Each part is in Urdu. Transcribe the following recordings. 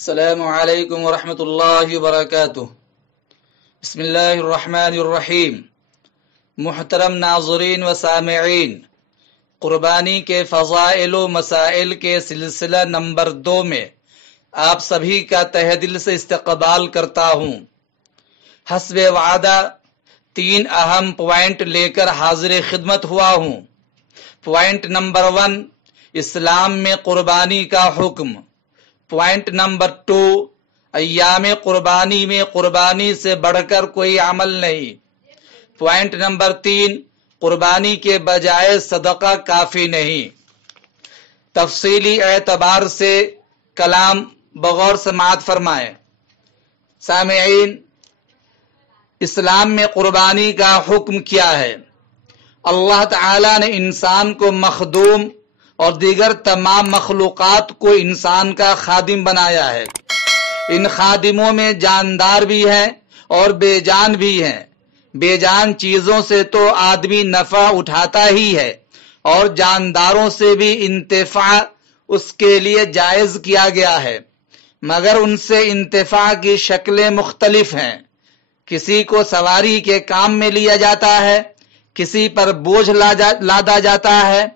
السلام علیکم ورحمۃ اللہ وبرکاتہ۔ بسم اللہ الرحمن الرحیم۔ محترم ناظرین و سامعین، قربانی کے فضائل و مسائل کے سلسلہ نمبر 2 میں آپ سبھی کا تہہ دل سے استقبال کرتا ہوں۔ حسب وعدہ 3 اہم پوائنٹ لے کر حاضر خدمت ہوا ہوں۔ پوائنٹ نمبر 1، اسلام میں قربانی کا حکم۔ پوائنٹ نمبر 2، ایام قربانی میں قربانی سے بڑھ کر کوئی عمل نہیں۔ پوائنٹ نمبر 3، قربانی کے بجائے صدقہ کافی نہیں۔ تفصیلی اعتبار سے کلام بغور سماعت فرمائیں۔ سامعین، اسلام میں قربانی کا حکم کیا ہے؟ اللہ تعالی نے انسان کو مخدوم اور دیگر تمام مخلوقات کو انسان کا خادم بنایا ہے۔ ان خادموں میں جاندار بھی ہیں اور بے جان بھی ہیں۔ بے جان چیزوں سے تو آدمی نفع اٹھاتا ہی ہے، اور جانداروں سے بھی انتفاع اس کے لیے جائز کیا گیا ہے، مگر ان سے انتفاع کی شکلیں مختلف ہیں۔ کسی کو سواری کے کام میں لیا جاتا ہے، کسی پر بوجھ لادا جاتا ہے،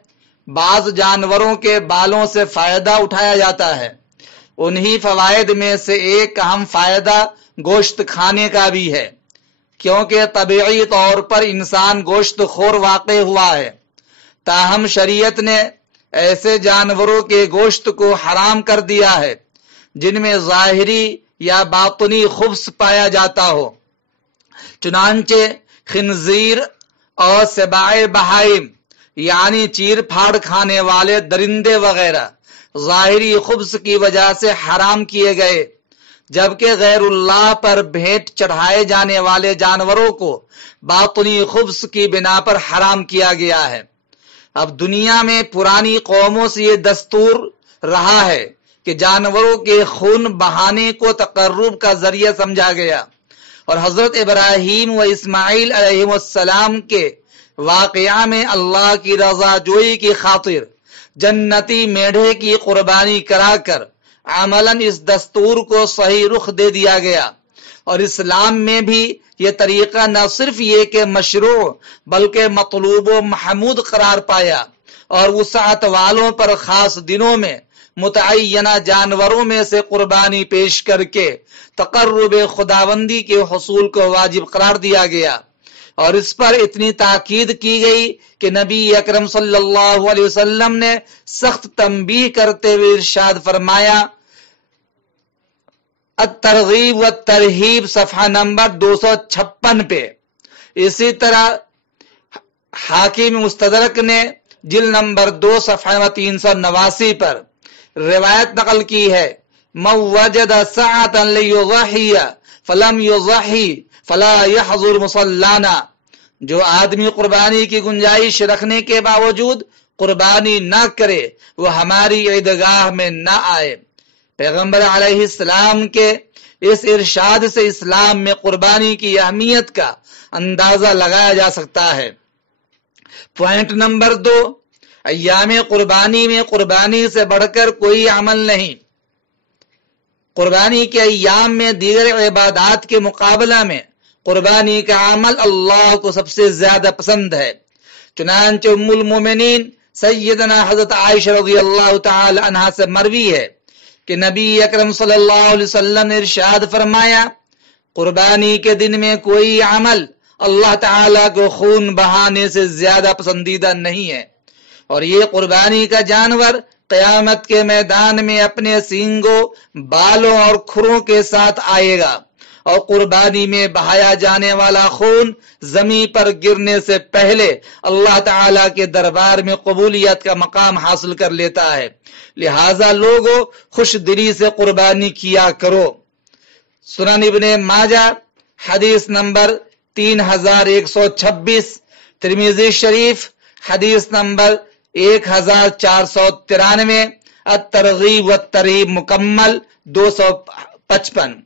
بعض جانوروں کے بالوں سے فائدہ اٹھایا جاتا ہے۔ انہی فوائد میں سے ایک اہم فائدہ گوشت کھانے کا بھی ہے، کیونکہ طبیعی طور پر انسان گوشت خور واقع ہوا ہے۔ تاہم شریعت نے ایسے جانوروں کے گوشت کو حرام کر دیا ہے جن میں ظاہری یا باطنی خبث پایا جاتا ہو، چنانچہ خنزیر اور سباع بہائم یعنی چیر پھاڑ کھانے والے درندے وغیرہ ظاہری خبث کی وجہ سے حرام کیے گئے، جبکہ غیر اللہ پر بھیٹ چڑھائے جانے والے جانوروں کو باطنی خبث کی بنا پر حرام کیا گیا ہے۔ اب دنیا میں پرانی قوموں سے یہ دستور رہا ہے کہ جانوروں کے خون بہانے کو تقرب کا ذریعہ سمجھا گیا، اور حضرت ابراہیم و اسماعیل علیہ السلام کے واقعہ میں اللہ کی رضا جوئی کی خاطر جنتی میڑھے کی قربانی کرا کر عملاً اس دستور کو صحیح رخ دے دیا گیا۔ اور اسلام میں بھی یہ طریقہ نہ صرف یہ کہ مشروع بلکہ مطلوب و محمود قرار پایا، اور وسعت والوں پر خاص دنوں میں متعینہ جانوروں میں سے قربانی پیش کر کے تقرب خداوندی کے حصول کو واجب قرار دیا گیا۔ اور اس پر اتنی تاکید کی گئی کہ نبی اکرم صلی اللہ علیہ وسلم نے سخت تنبیہ کرتے ہوئے ارشاد فرمایا، الترغیب والترہیب صفحہ نمبر 256 پہ۔ اسی طرح حاکم مستدرک نے جلد نمبر 2 صفحہ نمبر 389 پر روایت نقل کی ہے، من وجد سعۃ لیضحی فلم یضحی فلا یحضر مصلانا۔ جو آدمی قربانی کی گنجائش رکھنے کے باوجود قربانی نہ کرے وہ ہماری عیدگاہ میں نہ آئے۔ پیغمبر علیہ السلام کے اس ارشاد سے اسلام میں قربانی کی اہمیت کا اندازہ لگایا جا سکتا ہے۔ پوائنٹ نمبر 2، ایام قربانی میں قربانی سے بڑھ کر کوئی عمل نہیں۔ قربانی کے ایام میں دیگر عبادات کے مقابلہ میں قربانی کا عمل اللہ کو سب سے زیادہ پسند ہے۔ چنانچہ ام المومنین سیدنا حضرت عائشہ رضی اللہ تعالی عنہا سے مروی ہے کہ نبی اکرم صلی اللہ علیہ وسلم نے ارشاد فرمایا، قربانی کے دن میں کوئی عمل اللہ تعالی کو خون بہانے سے زیادہ پسندیدہ نہیں ہے، اور یہ قربانی کا جانور قیامت کے میدان میں اپنے سینگوں، بالوں اور کھروں کے ساتھ آئے گا، اور قربانی میں بہایا جانے والا خون زمین پر گرنے سے پہلے اللہ تعالیٰ کے دربار میں قبولیت کا مقام حاصل کر لیتا ہے۔ لہذا لوگوں خوش دلی سے قربانی کیا کرو۔ سنن ابن ماجہ حدیث نمبر 3126، ترمذی شریف حدیث نمبر 1493، الترغیب والترہیب مکمل 255۔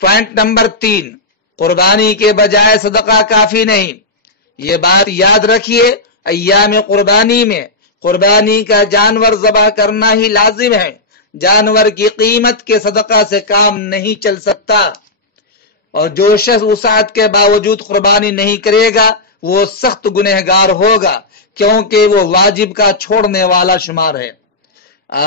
پوائنٹ نمبر 3، قربانی کے بجائے صدقہ کافی نہیں۔ یہ بات یاد رکھیے، ایام قربانی میں قربانی کا جانور ذبح کرنا ہی لازم ہے، جانور کی قیمت کے صدقہ سے کام نہیں چل سکتا، اور جو شخص وسعت کے باوجود قربانی نہیں کرے گا وہ سخت گنہگار ہوگا، کیونکہ وہ واجب کا چھوڑنے والا شمار ہے۔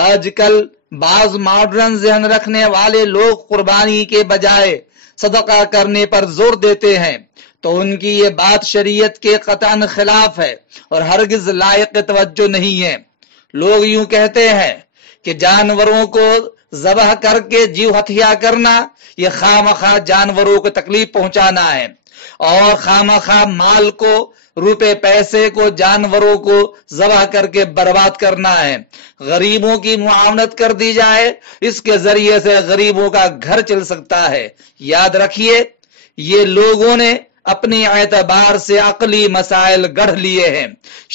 آج کل بعض ماڈرن ذہن رکھنے والے لوگ قربانی کے بجائے صدقہ کرنے پر زور دیتے ہیں، تو ان کی یہ بات شریعت کے قطعاً خلاف ہے اور ہرگز لائق توجہ نہیں ہے۔ لوگ یوں کہتے ہیں کہ جانوروں کو ذبح کر کے جیو ہتھیا کرنا یہ خواہ جانوروں کو تکلیف پہنچانا ہے، اور خواہ مال کو، روپے پیسے کو، جانوروں کو ذبح کر کے برباد کرنا ہے۔ غریبوں کی معاونت کر دی جائے، اس کے ذریعے سے غریبوں کا گھر چل سکتا ہے۔ یاد رکھیے، یہ لوگوں نے اپنی اعتبار سے عقلی مسائل گڑھ لیے ہیں،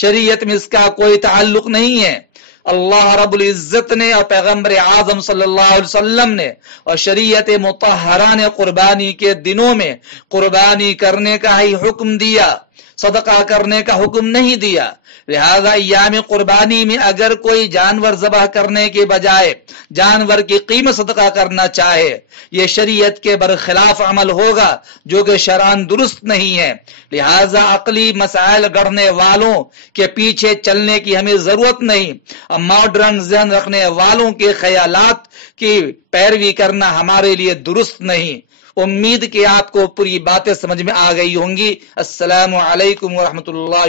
شریعت میں اس کا کوئی تعلق نہیں ہے۔ اللہ رب العزت نے اور پیغمبر اعظم صلی اللہ علیہ وسلم نے اور شریعت مطہرہ نے قربانی کے دنوں میں قربانی کرنے کا ہی حکم دیا، صدقہ کرنے کا حکم نہیں دیا۔ لہذا ایام قربانی میں اگر کوئی جانور ذبح کرنے کے بجائے جانور کی قیمت صدقہ کرنا چاہے، یہ شریعت کے برخلاف عمل ہوگا جو کہ شرعاً درست نہیں ہے۔ لہذا عقلی مسائل گڑھنے والوں کے پیچھے چلنے کی ہمیں ضرورت نہیں، اور ماڈرن ذہن رکھنے والوں کے خیالات کی پیروی کرنا ہمارے لیے درست نہیں۔ امید کہ آپ کو پوری باتیں سمجھ میں آ گئی ہوں گی۔ السلام علیکم ورحمۃ اللہ